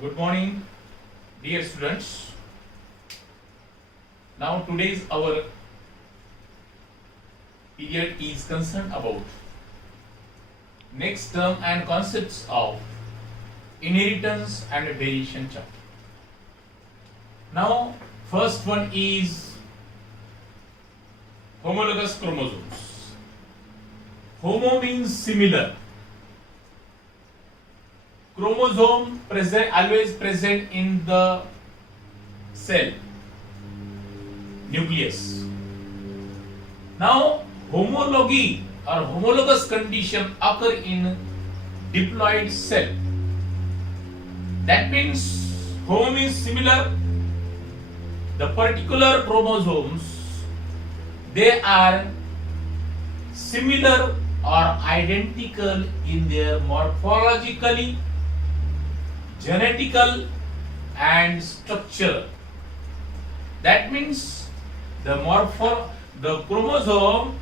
Good morning, dear students. Now today's our period is concerned about next term and concepts of inheritance and variation chapter. Now first one is homologous chromosomes. Homo means similar. Chromosome always present in the cell nucleus. Now homology or homologous condition occur in diploid cell. That means Homo means similar. The particular chromosomes, they are similar or identical in their morphologically, genetical and structural. That means the chromosome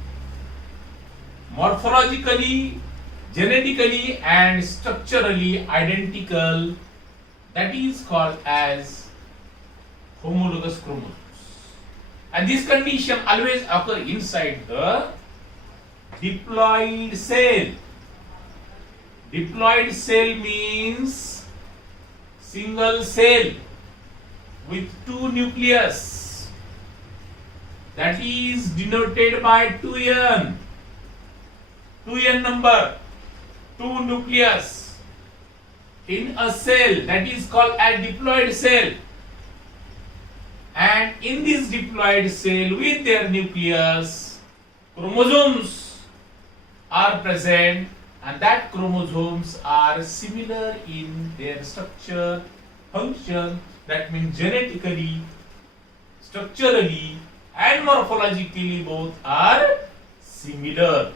morphologically, genetically and structurally identical, that is called as homologous chromosomes. And this condition always occur inside the diploid cell. Diploid cell means single cell with two nucleus, that is denoted by 2n. 2n number, two nucleus in a cell, that is called a diploid cell. And in this diploid cell with their nucleus, chromosomes are present, and that chromosomes are similar in their structure, function, that means genetically, structurally and morphologically both are similar.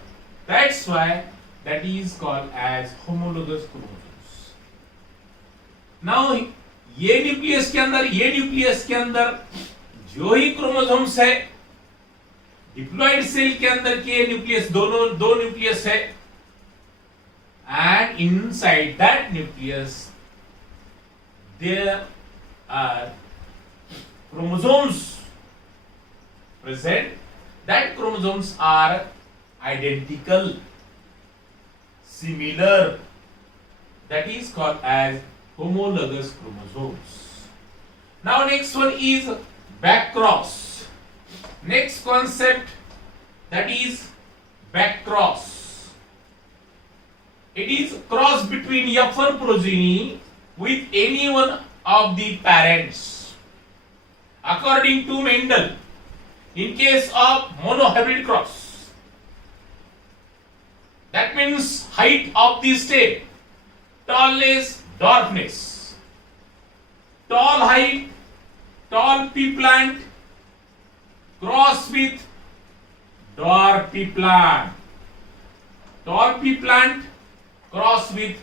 That's why that is called as homologous chromosomes. Now ये न्यूक्लियस के अंदर जो ही क्रोमोसोम्स है, diploid cell के अंदर के न्यूक्लियस दो न्यूक्लियस है, and inside that nucleus there are chromosomes present. That chromosomes are identical, similar, that is called as homologous chromosomes. Now next one is backcross. Next concept, that is backcross. It is cross between F1 progeny with any one of the parents. According to Mendel, in case of monohybrid cross, that means height of the stem, tallness, dwarfness. Tall height, tall pea plant cross with dwarf pea plant. Tall pea plant cross with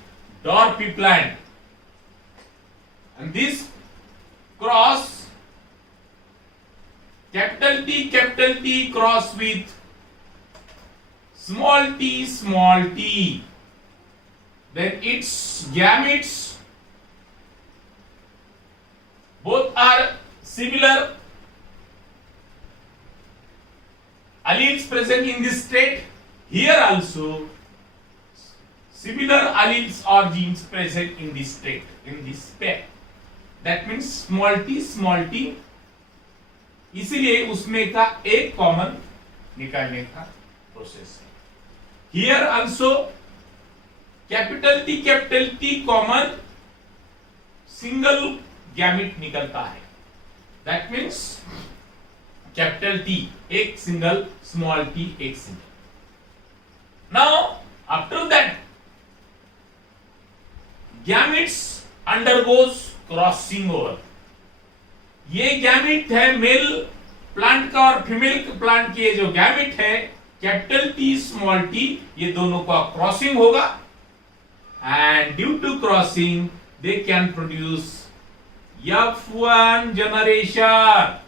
dwarf pea plant. And this cross, capital T cross with small t, then its gametes both are similar. Alleles present in this state. Here also similar alleles or genes present in this state, in this pair. That means small t, इसीलिए उसमें का एक कॉमन निकालने का प्रोसेस है. Here also capital T common single gamete निकलता है. That means capital T एक सिंगल, small t एक single. Now after that gametes undergoes crossing over. ये गैमेट है मेल प्लांट का और फीमेल प्लांट के जो गैमेट है कैपिटल टी स्मॉल टी, ये दोनों का क्रॉसिंग होगा, and due to crossing they can produce F1 generation.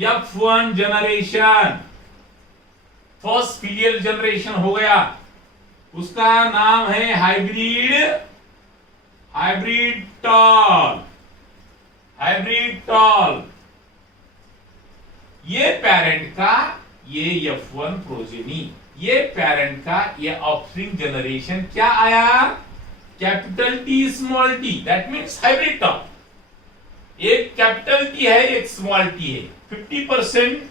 F1 generation first filial generation हो गया, उसका नाम है hybrid hybrid tall, hybrid tall, ये पेरेंट का ये F1 प्रोजेनी, ये पेरेंट का ये ऑफस्प्रिंग जनरेशन क्या आया, capital T small T, that means hybrid tall. एक कैपिटल टी है एक स्मॉल टी है, 50%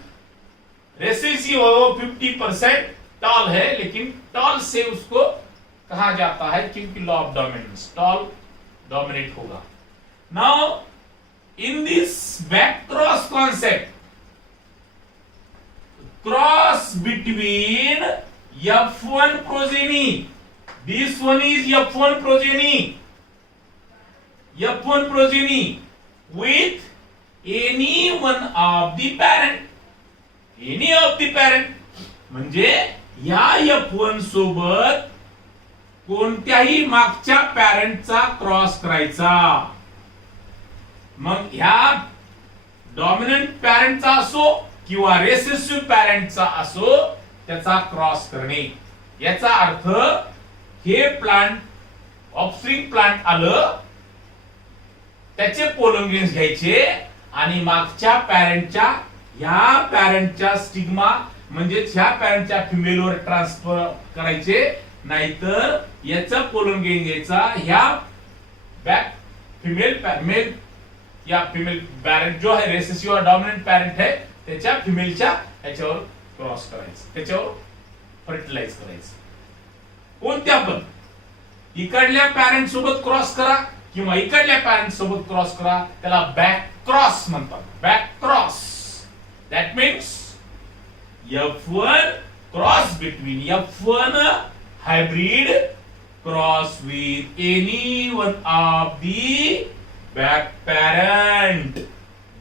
रेसेसिव हो, 50% टॉल है, लेकिन टॉल से उसको कहा जाता है क्योंकि law of dominance, tall dominate होगा। Now in this back cross concept, cross between F1 progeny, this one is F1 progeny, F1 progeny with any one of the parent, any of the parent, म्हणजे या F1 सोबत कोणत्याही मागच्या पॅरेंटचा क्रॉस करायचा, मग ह्या डॉमिनंट पॅरेंटचा असो किंवा रेसेसिव्ह पॅरेंटचा असो त्याचा क्रॉस करणे। याचा अर्थ हे प्लांट ऑफस्प्रिंग प्लांट आलं, त्याचे पोलन ग्रेन्स घ्यायचे आणि मागच्या पॅरेंटच्या ह्या पॅरेंटच्या स्टिग्मा म्हणजे ह्या पॅरेंटच्या फिमेलवर ट्रान्सफर करायचे, नाहीतर याचा पोलन ग्रेन घ्यायचा ह्या बॅक फिमेल मेल या फिमेल पॅरेंट जो है रेसेसिव्ह और डॉमिनेंट पॅरेंट है त्याच्या फिमेलच्या ह्याच्यावर क्रॉस करायचं, त्याच्यावर फर्टिलाइज करायचं। कोणत्या पण इकडल्या पॅरेंट सोबत क्रॉस करा किंवा इकडल्या पॅरेंट सोबत क्रॉस करा, त्याला बॅक क्रॉस म्हणतात, back cross. That means F1 cross between F1 hybrid cross with any one of the back parent,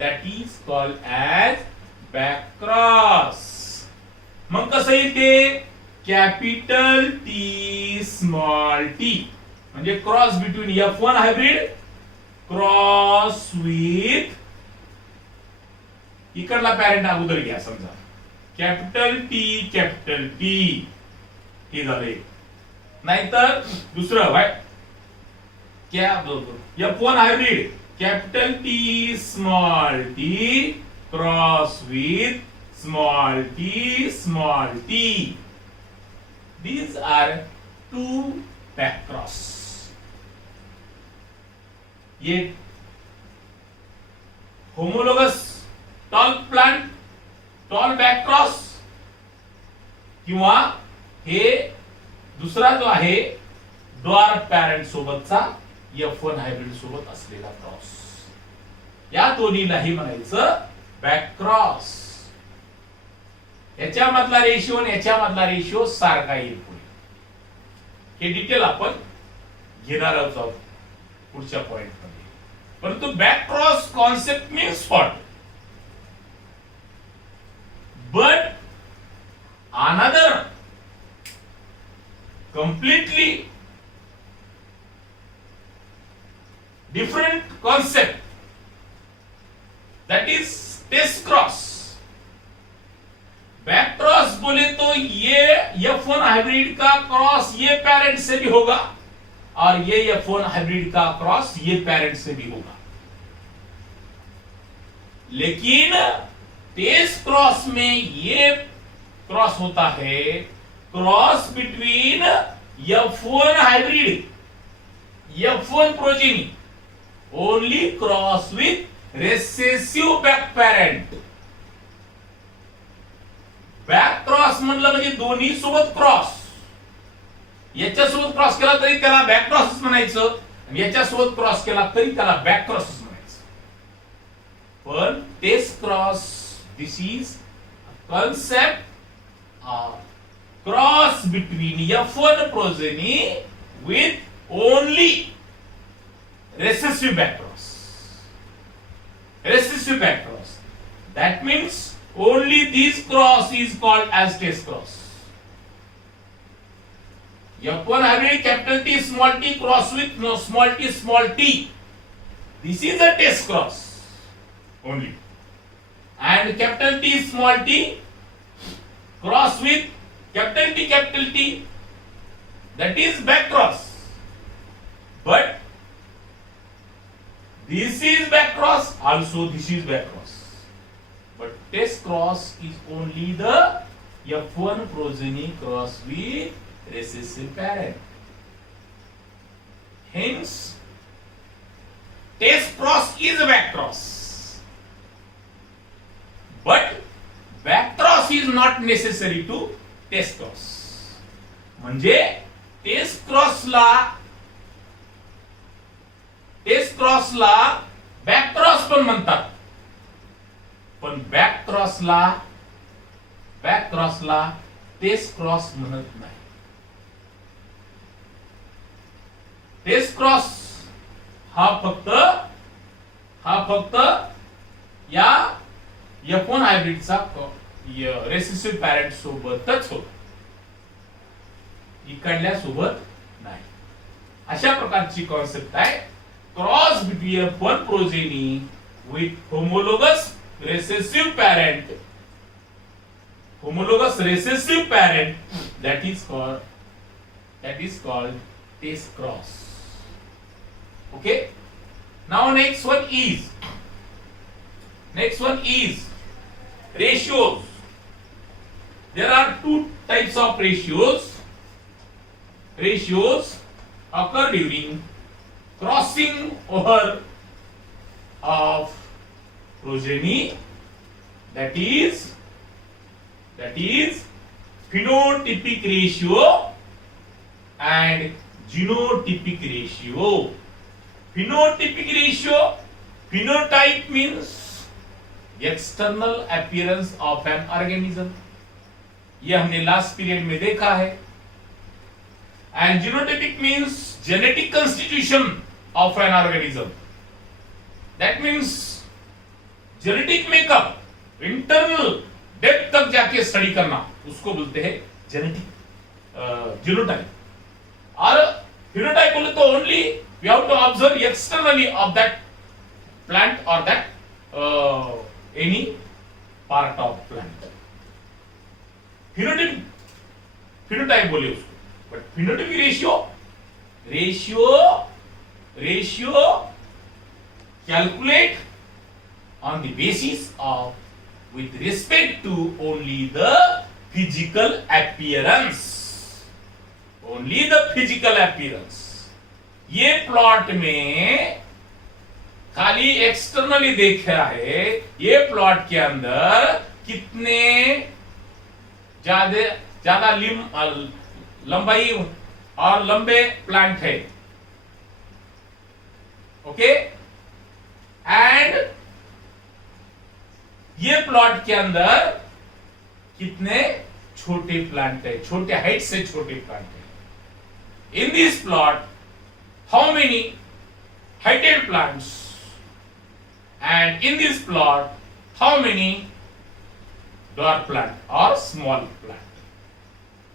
that is called as back cross। मग कसं येते, कॅपिटल टी स्मॉल टी म्हणजे cross between F1 hybrid cross with इकडला parent अगोदर घ्या, समजा capital T हे झाले, नाहीतर दुसरं क्या F1 hybrid capital T small T cross with small T, these are two back cross। ये homologous tall plant tall back cross किंवा हे दुसरा जो आहे ड्वार्फ पॅरेंट सोबतचा F1 हायब्रिड सोबत असलेला क्रॉस, या दोन्हीलाही म्हणायचं बॅक क्रॉस। याच्या मधला रेशिओ आणि याच्या मधला रेशिओ सारखा येईल पुढे, हे डिटेल आपण घेणार आहोत पुढच्या पॉइंट मध्ये। परंतु back cross concept means what, but another completely different concept, that is test cross. Back cross बोले तो ये F1 हाइब्रिड का क्रॉस ये पेरेंट से भी होगा और ये F1 हाइब्रिड का क्रॉस ये पेरेंट से भी होगा, लेकिन टेस्ट क्रॉस में ये क्रॉस होता है cross between F1 hybrid F1 progeny only cross with recessive back parent. Back cross म्हणलं म्हणजे दोन्ही सोबत क्रॉस, याच्या सोबत क्रॉस केला तरी त्याला बॅक क्रॉस म्हणायचं आणि याच्या सोबत क्रॉस केला तरी त्याला बॅक क्रॉस म्हणायचं। पण test cross this is concept of cross between F1 progeny with only recessive back cross, recessive back cross, that means only this cross is called as test cross। F1 hybrid capital T small t cross with no small t, this is a test cross only, and capital T small t cross with capital T, that is back cross, but This is back cross, also this is back cross. But test cross is only the F1 progeny cross with recessive parent. Hence, test cross is a back cross. But back cross is not necessary to test cross. म्हणजे टेस्ट क्रॉसला back cross पण म्हणतात, पण बॅक क्रॉसला test cross म्हणत नाही. Test cross हा फक्त या F1 हायब्रिडचा रेसेसिव्ह पॅरेंट सोबतच होतो, इकडल्या सोबत नाही. अशा प्रकारची कॉन्सेप्ट आहे cross between F1 progeny with homologous recessive parent. homologous recessive parent, that is called test cross. Okay, now next one is ratios. There are two types of ratios occur during crossing over of progeny, that is phenotypic ratio and genotypic ratio. Phenotypic ratio, phenotype means external appearance of an organism, ये हमने last period में देखा है. And genotypic means genetic constitution of an organism. That means genetic makeup, internal depth तक जाके स्टडी करना, उसको बोलते हैं जेनेटिक जीनोटाइप. और फिनोटाइप बोले तो only we have to observe externally of that plant और that any part of plant. Phenotype बोले उसको. But phenotypic ratio calculate on the basis of with respect to only the physical appearance. ये plot में खाली एक्सटर्नली देख रहा है, ये प्लॉट के अंदर कितने ज्यादा लंबाई और लंबे प्लांट है. ओके, एंड ये प्लॉट के अंदर कितने छोटे प्लांट है, छोटे हाइट से छोटे प्लांट है. In this plot how many heighted plants and in this plot how many dwarf plant और स्मॉल प्लांट.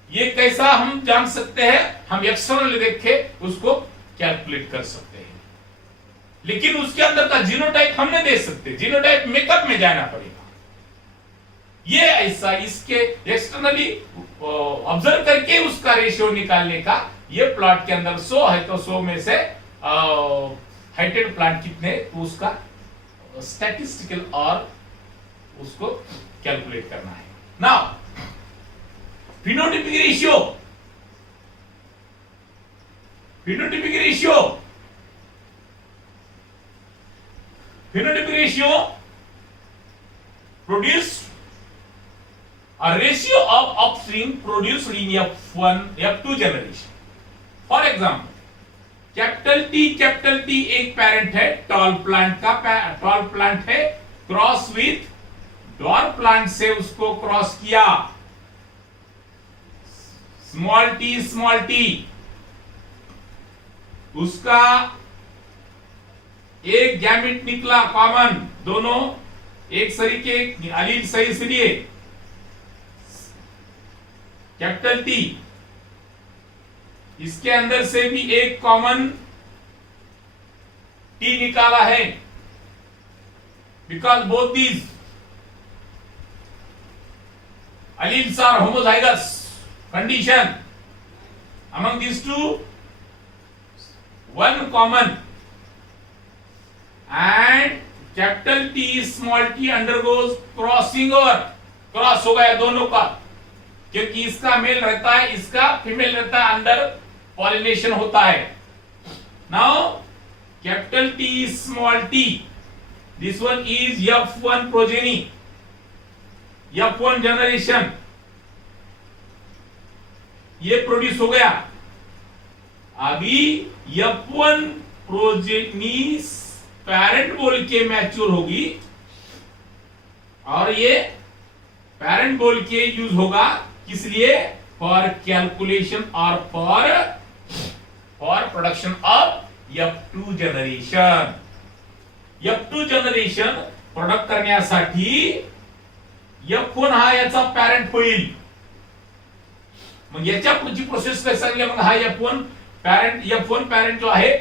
ये कैसा हम जान सकते हैं? हम एक्सटर्नली देख के उसको कैलकुलेट कर सकते हैं, लेकिन उसके अंदर का जीनोटाइप हम नहीं दे सकते. जीनोटाइप मेकअप में जाना पड़ेगा. ये ऐसा इसके एक्सटर्नली ऑब्जर्व करके उसका रेशियो निकालने का. ये प्लॉट के अंदर 100 है तो 100 में से हाइटेड प्लांट कितने, तो उसका स्टैटिस्टिकल और उसको कैलकुलेट करना है. Now phenotypic ratio produce a ratio of offspring produced in F1, F2 generation. For example, capital T एक पेरेंट है, टॉल प्लांट है, क्रॉस विथ डॉर्फ प्लांट से उसको क्रॉस किया. स्मॉल टी उसका एक गैमेट निकला कॉमन, दोनों एक शरीर के अलील सही, इसलिए कैपिटल टी. इसके अंदर से भी एक कॉमन टी निकाला है, because both these alleles are homozygous condition. Among these two, one common, and capital T small T undergoes crossing over, cross हो गया दोनों का, क्योंकि इसका मेल रहता है, इसका फीमेल रहता है, अंदर पॉलिनेशन होता है. Now capital T small T, this one is F1 progeny, F1 generation, ये प्रोड्यूस हो गया. अभी F1 प्रोजेनी पेरेंट बोल के मैच्योर होगी और ये पेरेंट बोल के यूज होगा किस लिए? फॉर कैलकुलेशन और for production of F2 generation. F2 generation product करण्यासाठी F1 हा याचा पॅरेंट होईल. मग याच्या पुढची प्रोसेस काय सांगली? मग हा F1 पॅरेंट जो आहे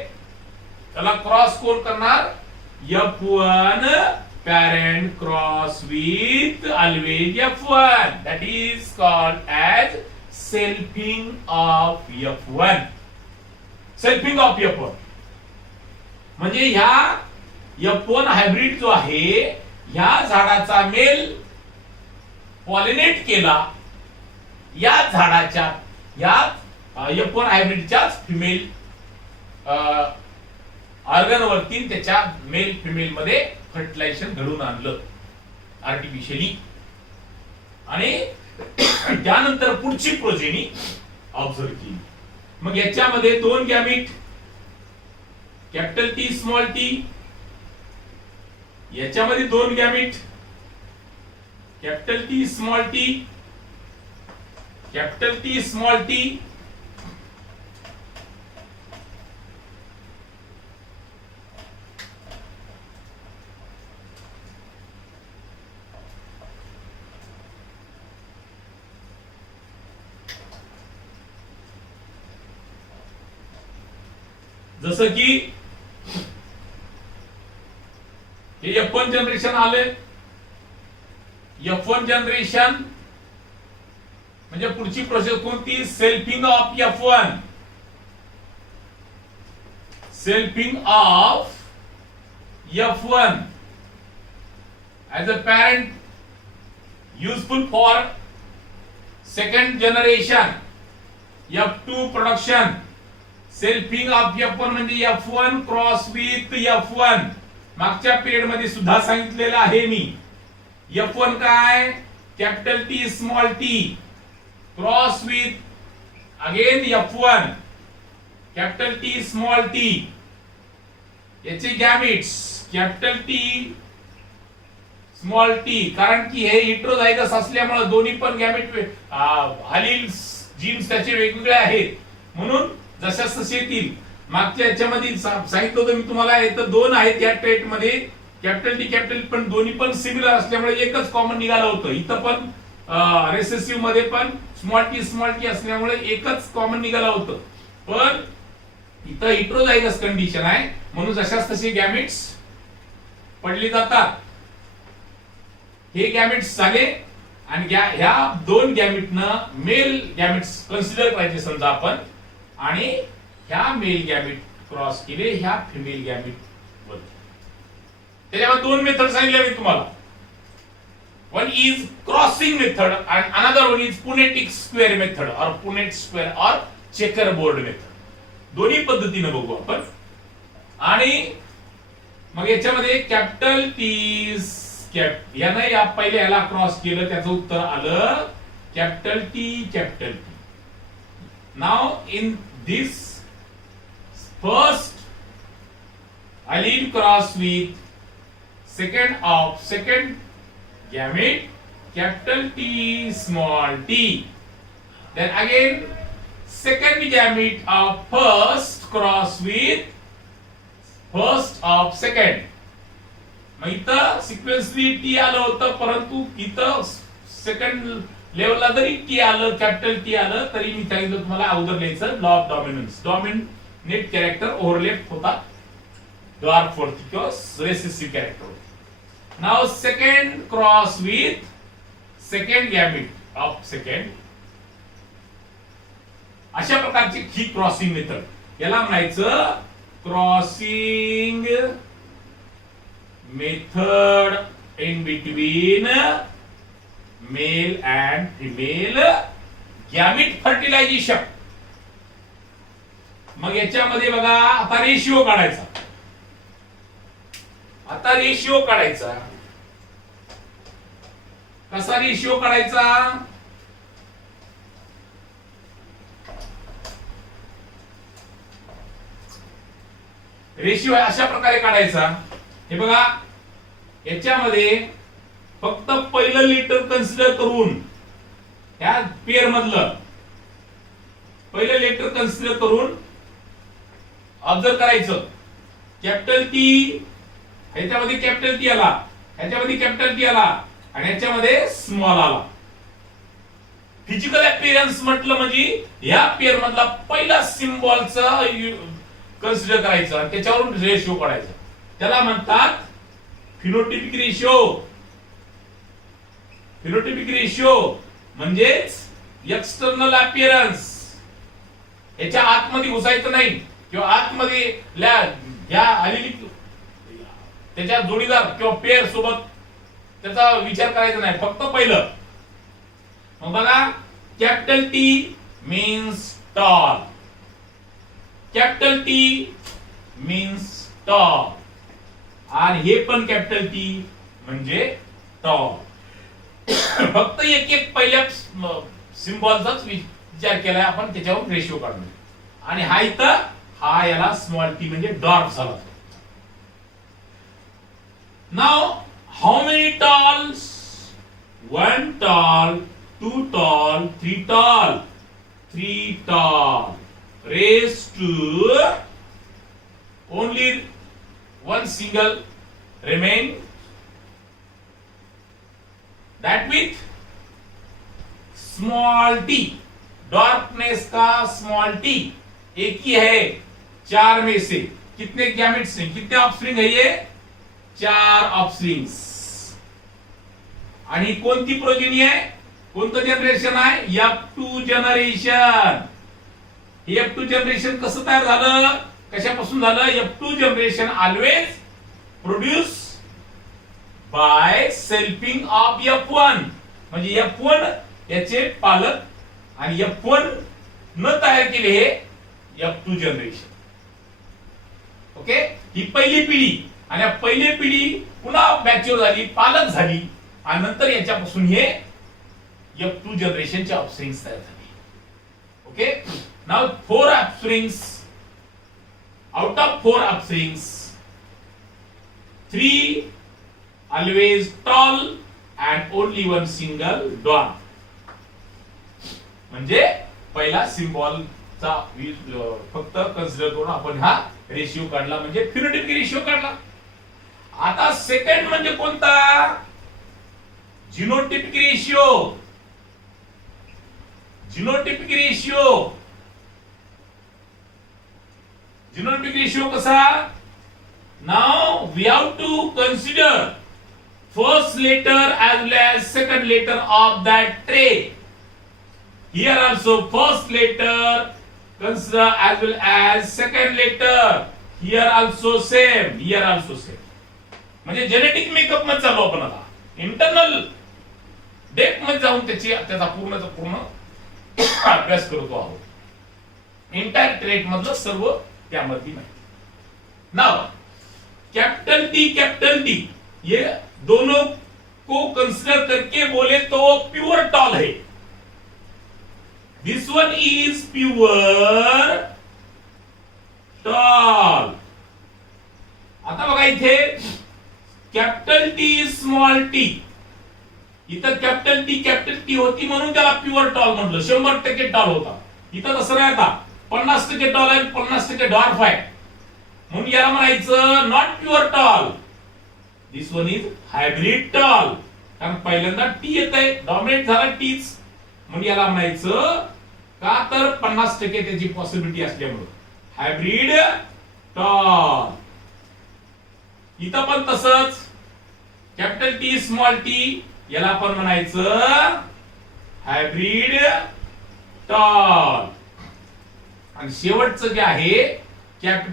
त्याला क्रॉस कोण करणार? F1 parent cross with always F1, that is called as selfing of F1. Selfing of F1 म्हणजे ह्या F1 हायब्रिड जो आहे ह्या झाडाचा मेल पॉलिनेट केला या झाडाच्या या F1 हायब्रिडच्याच फिमेल ऑर्गन वरती त्याच्या मेल फिमेल मध्ये फर्टिलायझेशन घडून आणलं आर्टिफिशियली आणि त्यानंतर पुढची प्रोजेनी ऑब्झर्व केली. मग याच्यामध्ये दोन gamete capital T small T, याच्यामध्ये दोन gamete capital T small T, capital T small T, जसं की हे F1 जनरेशन आले. F1 जनरेशन म्हणजे पुढची प्रोसेस कोणती? Selfing of F1. Selfing of F1 as a parent useful for second generation F2 production. Selfing of F1 म्हणजे F1 cross with F1. मागच्या पिरियड मध्ये सुद्धा सांगितलेलं आहे मी. F1 काय? Capital T small T cross with again F1 capital T small T. याचे gametes capital T small T, कारण की हे हेटेरोझायगस असल्यामुळे दोन्ही पण गॅमिट हालील्स जीन्स त्याचे वेगवेगळे आहेत म्हणून जशा तसे येतील. मागच्या याच्यामध्ये सांगितलं होतं मी तुम्हाला, इथं दोन आहेत या ट्रेट मध्ये कॅपिटल टी पण दोन्ही पण सिमिलर असल्यामुळे एकच कॉमन निघालं होतं. इथं पण रेसेसिव्ह मध्ये पण स्मॉल टी असल्यामुळे एकच कॉमन निघालं होतं. पण इथं हेटेरोझायगस कंडिशन आहे म्हणून जशाच तसे गॅमिट्स पडले जातात. हे गॅमिट्स झाले आणि ह्या दोन गॅमिटनं मेल गॅमिट्स कन्सिडर करायचे समजा आपण आणि ह्या मेल गॅमिट क्रॉस केले ह्या फिमेल गॅमिट वर. त्याच्यावर दोन मेथड सांगितले मी तुम्हाला. One is crossing method and another one is Punnett square method और पुनेट स्क्वेअर और चेकर बोर्ड मेथड. दोन्ही पद्धतीने बघू आपण. आणि मग याच्यामध्ये कॅपिटल टी यानं या पहिले याला क्रॉस केलं त्याचं उत्तर आलं capital T. Now in this first allele cross with second gamete capital T small t, then again second gamete of first cross with first of second. मग इथं सिक्वेन्सली टी आलं होतं परंतु इथं सेकंड लेवलला जरी टी आलं कॅपिटल टी आलं तरी मी सांगितलं तुम्हाला अगोदर लिहायचं law of dominance. Dominate character overlap होता डॉर्फ वरती किंवा रेसेसिव्ह कॅरेक्टर होता. Now second cross with second gamete of second. अशा प्रकारची ही क्रॉसिंग मेथड याला म्हणायचं crossing method in between male and female gamete fertilisation. मग याच्यामध्ये बघा आता रेशिओ काढायचा. कसा रेशिओ काढायचा? रेशिओ अशा प्रकारे काढायचा. हे बघा याच्यामध्ये फक्त पहिलं लेटर कन्सिडर करून ह्या पेअर मधलं पहिलं लेटर कन्सिडर करून ऑब्झर्व करायचं. कॅपिटल टी ह्याच्यामध्ये कॅपिटल टी आला, ह्याच्यामध्ये कॅपिटल टी आला आणि ह्याच्यामध्ये स्मॉल आला. फिजिकल अपीअरन्स म्हटलं म्हणजे ह्या पेअर मधला पहिला सिम्बॉलचा कन्सिडर करायचं आणि त्याच्यावरून रेशिओ काढायचा. त्याला म्हणतात फिनोटिपिक रेशिओ. फिनोटिपिक रेशिओ म्हणजेच एक्सटर्नल अपीअरन्स. याच्या आतमध्ये घुसायचं नाही किंवा आतमध्ये ह्या आलेली त्याच्या जोडीदार किंवा पेअर सोबत त्याचा विचार करायचा नाही, फक्त पहिलं. मग बघा capital T means tall. Capital T means tall आणि हे पण कॅपिटल टी म्हणजे टॉल. फक्त एक पहिल्या सिम्बॉलचाच विचार केलाय आपण, त्याच्यावर रेशिओ काढून. आणि हा इथं हा याला स्मॉल टी म्हणजे डॉर्फ झाला. Now how many tolls? 1 tall, 2 tall, 3 tall. 3 tall raised to only one single remain, that with small t. Darkness का स्मॉल टी एक ही है 4 में से. कितने गैमेट्स हैं, कितने ऑफस्प्रिंग है ये? 4 ऑफस्प्रिंग्स. आणि कोणती प्रोजेनी आहे, कोणतं जनरेशन आहे? F2 generation. F2 जनरेशन कसं तयार झालं, कशापासून झालं? F2 generation always produce by selfing of F1. म्हणजे F1 याचे पालक आणि F1 न तयार केले हे F2 जनरेशन. ओके, ही पहिली पिढी आणि पहिली पिढी पुन्हा मॅच्युअर झाली, पालक झाली आणि नंतर याच्यापासून हे F2 जनरेशनचे ऑफस्प्रिंग्स तयार झाले. Okay, now 4 offsprings. Out of 4 ऑफस्प्रिंग्स 3 always tall and only one single dwarf. म्हणजे पहिला सिम्बॉलचा फक्त कन्सिडर करून आपण हा रेशिओ काढला, म्हणजे फिनोटिपिक रेशिओ काढला. आता सेकंड म्हणजे कोणता? Genotypic ratio. Genotypic ratio. Genotypic ratio कसा? Now we have to consider first letter as well as second letter of that trait. Here also first letter consider as well as second letter. Here also same. Here also same. म्हणजे genetic makeup मध्ये चालू आपण आता. Internal depth मध्ये जाऊन त्याचा पूर्ण अभ्यास करतो आहोत. इंटायर ट्रेट मधलं सर्व त्यामध्ये नाही. नाउ कैपिटल टी ये दोनों को कंसिडर करके बोले तो प्योर टॉल है. This one is pure tall. आता बघा इथे कॅपिटल टी स्मॉल टी. इथं कॅपिटल टी होती म्हणून त्याला प्युअर टॉल म्हटलं. 100% टॉल होता. इथं तसं नाही, आता 50% टॉल आहे, 50% डॉर्फ आहे म्हणून याला म्हणायचं not pure tall. This one is hybrid tall. कारण पहिल्यांदा टी येत आहे, डॉमिनेट झाला टीच म्हणून याला म्हणायचं का, तर 50% त्याची पॉसिबिलिटी असल्यामुळे हायब्रिड टॉल. इथं पण तसंच कॅपिटल टी स्मॉल टी याला आपण म्हणायचं हायब्रिड टॉल. आणि शेवटचं जे आहे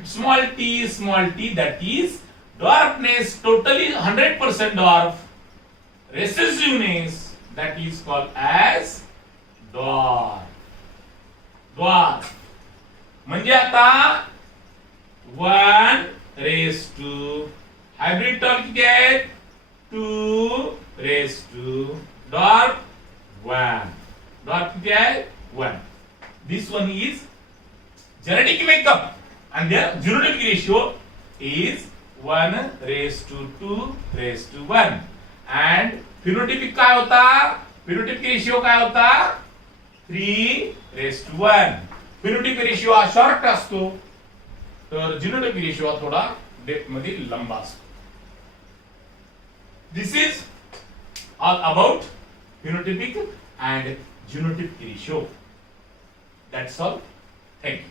small T that is dwarfness totally 100% dwarf, recessiveness that is called as dwarf. dwarf म्हणजे आता 1 हायब्रिड टर्म किती आहेत 2 dwarf 1 dwarf किती आहे 1. This one is genetic makeup and their genotypic ratio is 1:2:1 and phenotypic काय होता phenotypic ratio काय होता 3:1. phenotypic ratio हा शॉर्ट असतो तर genotypic ratio हा थोडा डेप्थ मध्ये लंबा असतो. This is all about phenotypic and genotypic ratio. That's all. Thank you.